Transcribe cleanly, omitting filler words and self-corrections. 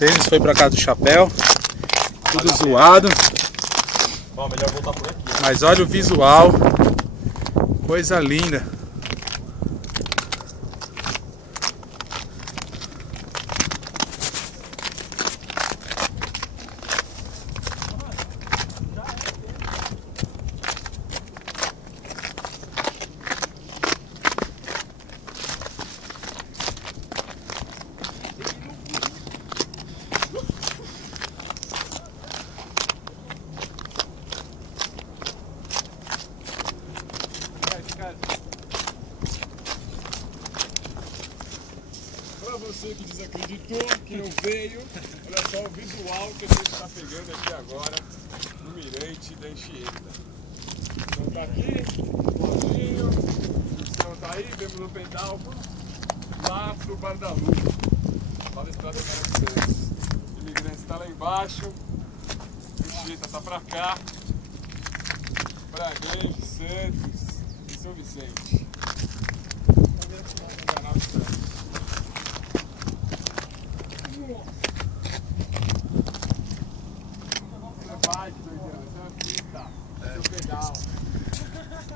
Tênis foi pra casa do chapéu. Tudo zoado. Bom, melhor voltar por aqui. Mas olha o visual. Coisa linda. Pra você que desacreditou, que não veio, olha só o visual que a gente está pegando aqui agora no Mirante da Anchieta. O som tá aqui, sozinho, o som tá aí, vemos o pedalvo lá pro Bar da Luz. Olha a estrada para Santos. O Imigrante está lá embaixo, a Anchieta tá pra cá, Bragança, Santos e São Vicente.